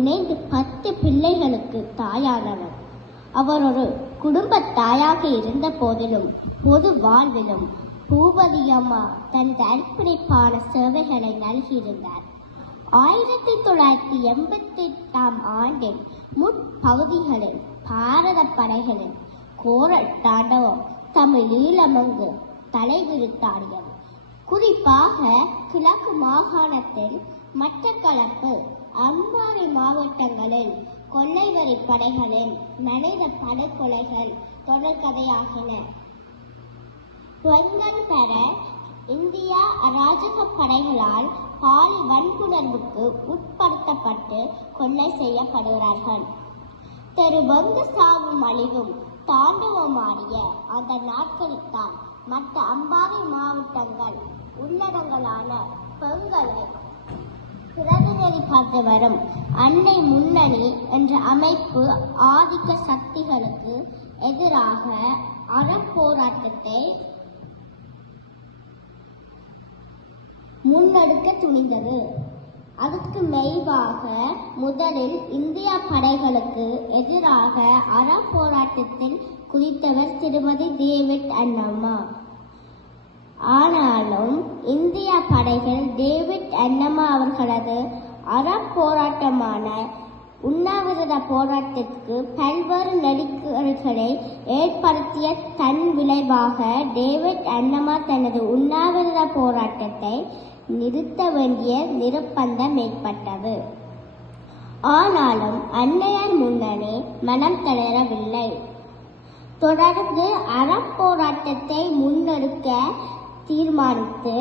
இணைந்து 10 பிள்ளைகளுக்கு தாயானவர். அவர் ஒரு குடும்ப தாயாக இருந்த போதிலும் பொது வாழ்விலும் பூபதி அம்மா தனது அர்ப்பணிப்பான சேவைகளை நல்கியிருந்தார். 1988ஆம் ஆண்டின் முற்பகுதிகளில் பாரத படைகளின் கோர தாண்டவம் தமிழ் ஈழமங்கு தலைவிரித்தாடியது. குறிப்பாக கிழக்கு மாகாணத்தில் மட்டக்களப்பு, அம்பாறை மாவட்டங்களில் கொள்ளைவரி படைகளின் மனித படுகொலைகள் தொடர்கதையாகின. பெண்கள் பெற இந்தியா அராஜக படைகளால் பால் வன்புணர்வுக்கு உட்படுத்தப்பட்டு கொலை செய்யப்படுகிறார்கள். தெருவங்க சாவும் அழிவும் தாண்டவமாடிய அந்த நாட்களில்தான் மற்ற அம்பாறை மாவட்டங்கள் உள்ளடங்கலான பெண்களை பிரதிநிதித்து வரும் அன்னை முன்னணி என்ற அமைப்பு ஆதிக்க சக்திகளுக்கு எதிராக அறப்போராட்டத்தை முன்னெடுக்க துணிந்தது. அதற்கு மெய்வாக முதலில் இந்திய படைகளுக்கு எதிராக அறப்போராட்டத்தில் குதித்தவர் திருமதி டேவிட் அன்னம்மா. ஆனாலும் இந்திய படைகள் டேவிட் அன்னம்மா அவர்களது அறப்போராட்டமான உண்ணாவிரத போராட்டத்திற்கு பல்வேறு நெருக்கடிகளை ஏற்படுத்திய தன் விளைவாக டேவிட் அன்னம்மா தனது உண்ணாவிரத போராட்டத்தை நிறுத்த வேண்டிய நிர்பந்தம் ஏற்பட்டது. ஆனாலும் அன்னையார் முன்னணி மனம் தளரவில்லை. தொடர்ந்து அறப்போராட்டத்தை முன்னெடுக்க தீர்மானித்து